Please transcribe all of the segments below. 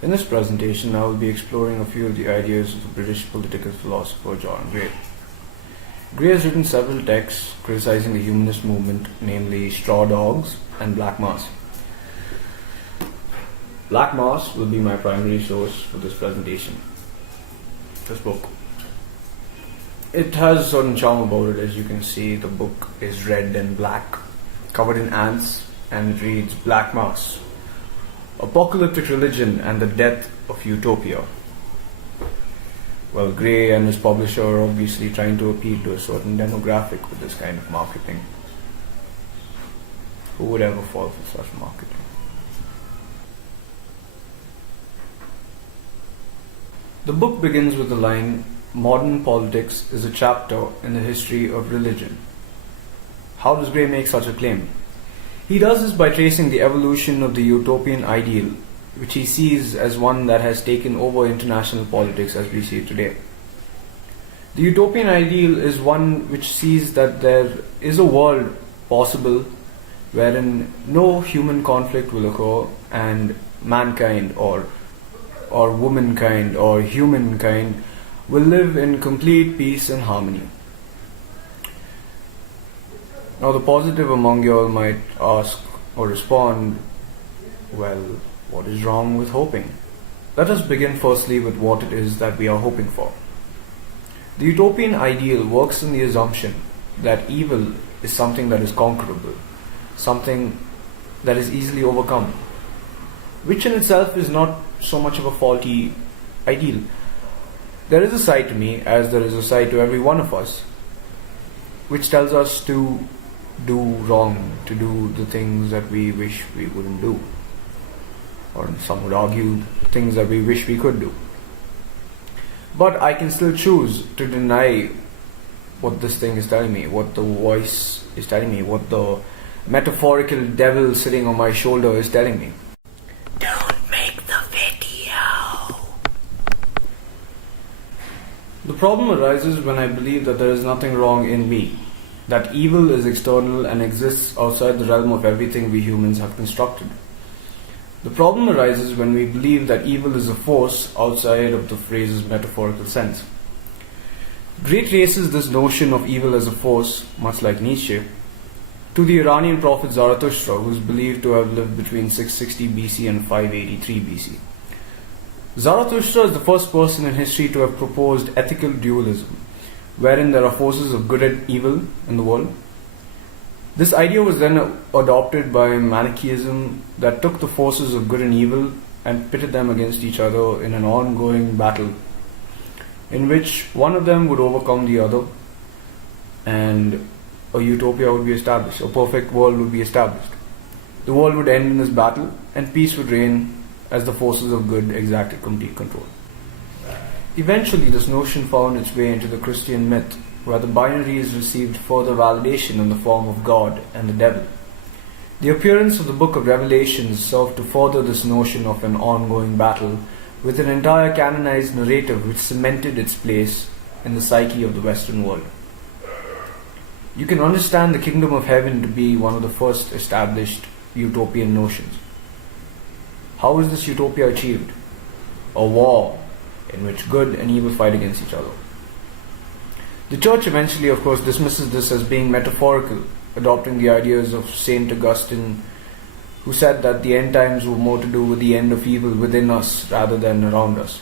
In this presentation, I will be exploring a few of the ideas of the British political philosopher John Gray. Gray has written several texts criticizing the humanist movement, namely Straw Dogs and Black Mass. Black Mass will be my primary source for this presentation. This book. It has a certain charm about it. As you can see, the book is red and black, covered in ants, and it reads Black Mass, Apocalyptic Religion and the Death of Utopia. Well, Gray and his publisher are obviously trying to appeal to a certain demographic with this kind of marketing. Who would ever fall for such marketing? The book begins with the line, "Modern politics is a chapter in the history of religion." How does Gray make such a claim? He does this by tracing the evolution of the utopian ideal, which he sees as one that has taken over international politics as we see it today. The utopian ideal is one which sees that there is a world possible wherein no human conflict will occur and mankind or womankind or humankind will live in complete peace and harmony. Now the positive among you all might ask or respond, well, what is wrong with hoping? Let us begin firstly with what it is that we are hoping for. The utopian ideal works on the assumption that evil is something that is conquerable, something that is easily overcome, which in itself is not so much of a faulty ideal. There is a side to me, as there is a side to every one of us, which tells us to do wrong, to do the things that we wish we wouldn't do. Or some would argue, things that we wish we could do. But I can still choose to deny what this thing is telling me, what the voice is telling me, what the metaphorical devil sitting on my shoulder is telling me. Don't make the video. The problem arises when I believe that there is nothing wrong in me, that evil is external and exists outside the realm of everything we humans have constructed. The problem arises when we believe that evil is a force outside of the phrase's metaphorical sense. Gray traces this notion of evil as a force, much like Nietzsche, to the Iranian prophet Zarathustra, who is believed to have lived between 660 BC and 583 BC. Zarathustra is the first person in history to have proposed ethical dualism, wherein there are forces of good and evil in the world. This idea was then adopted by Manichaeism that took the forces of good and evil and pitted them against each other in an ongoing battle, in which one of them would overcome the other and a utopia would be established, a perfect world would be established. The world would end in this battle and peace would reign as the forces of good exacted complete control. Eventually, this notion found its way into the Christian myth, where the binaries received further validation in the form of God and the devil. The appearance of the Book of Revelations served to further this notion of an ongoing battle with an entire canonized narrative which cemented its place in the psyche of the Western world. You can understand the kingdom of heaven to be one of the first established utopian notions. How is this utopia achieved? A war in which good and evil fight against each other. The church eventually, of course, dismisses this as being metaphorical, adopting the ideas of Saint Augustine, who said that the end times were more to do with the end of evil within us rather than around us.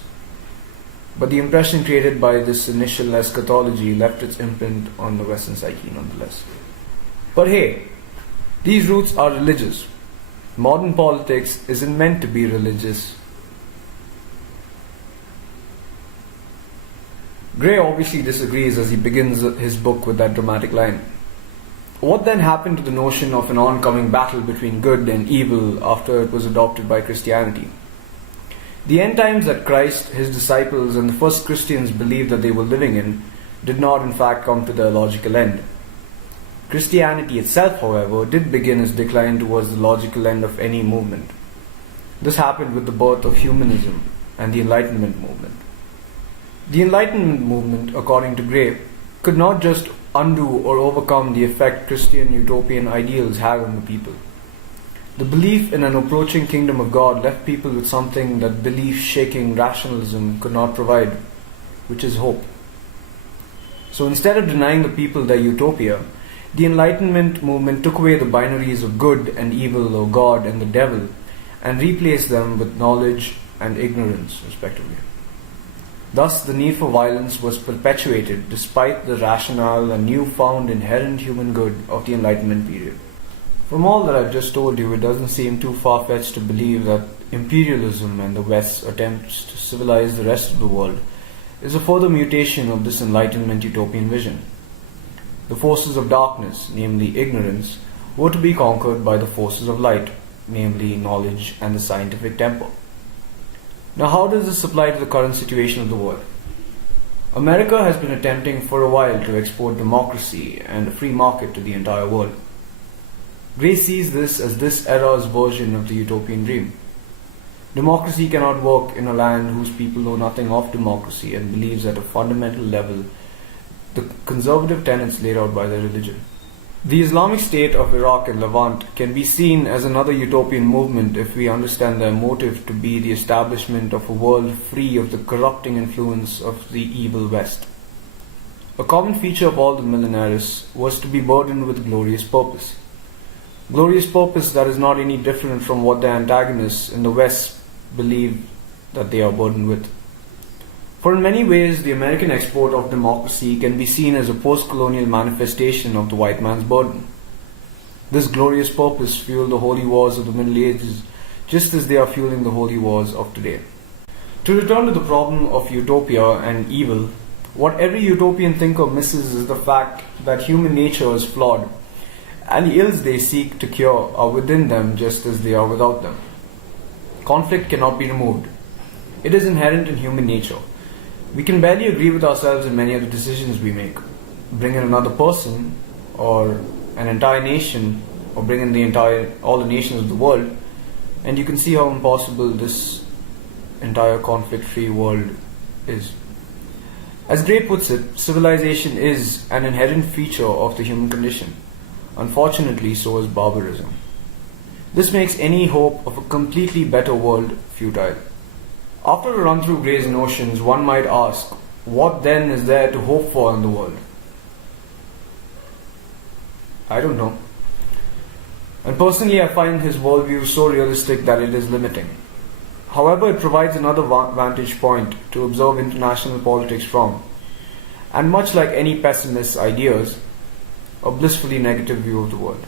But the impression created by this initial eschatology left its imprint on the Western psyche nonetheless. But hey, these roots are religious. Modern politics isn't meant to be religious. Gray obviously disagrees as he begins his book with that dramatic line. What then happened to the notion of an oncoming battle between good and evil after it was adopted by Christianity? The end times that Christ, his disciples, and the first Christians believed that they were living in did not in fact come to their logical end. Christianity itself, however, did begin its decline towards the logical end of any movement. This happened with the birth of humanism and the Enlightenment movement. The Enlightenment movement, according to Gray, could not just undo or overcome the effect Christian utopian ideals have on the people. The belief in an approaching kingdom of God left people with something that belief-shaking rationalism could not provide, which is hope. So instead of denying the people their utopia, the Enlightenment movement took away the binaries of good and evil, or God and the devil, and replaced them with knowledge and ignorance, respectively. Thus, the need for violence was perpetuated despite the rationale and newfound inherent human good of the Enlightenment period. From all that I've just told you, it doesn't seem too far-fetched to believe that imperialism and the West's attempts to civilize the rest of the world is a further mutation of this Enlightenment utopian vision. The forces of darkness, namely ignorance, were to be conquered by the forces of light, namely knowledge and the scientific temper. Now, how does this apply to the current situation of the world? America has been attempting for a while to export democracy and a free market to the entire world. Gray sees this as this era's version of the utopian dream. Democracy cannot work in a land whose people know nothing of democracy and believes at a fundamental level the conservative tenets laid out by their religion. The Islamic State of Iraq and Levant can be seen as another utopian movement if we understand their motive to be the establishment of a world free of the corrupting influence of the evil West. A common feature of all the millenarists was to be burdened with glorious purpose. Glorious purpose that is not any different from what their antagonists in the West believe that they are burdened with. For in many ways, the American export of democracy can be seen as a post-colonial manifestation of the white man's burden. This glorious purpose fueled the holy wars of the Middle Ages, just as they are fueling the holy wars of today. To return to the problem of utopia and evil, what every utopian thinker misses is the fact that human nature is flawed, and the ills they seek to cure are within them just as they are without them. Conflict cannot be removed. It is inherent in human nature. We can barely agree with ourselves in many of the decisions we make. Bring in another person, or an entire nation, or bring in all the nations of the world, and you can see how impossible this entire conflict-free world is. As Gray puts it, civilization is an inherent feature of the human condition. Unfortunately, so is barbarism. This makes any hope of a completely better world futile. After a run through Gray's notions, one might ask, what then is there to hope for in the world? I don't know. And personally, I find his worldview so realistic that it is limiting. However, it provides another vantage point to observe international politics from. And much like any pessimist's ideas, a blissfully negative view of the world.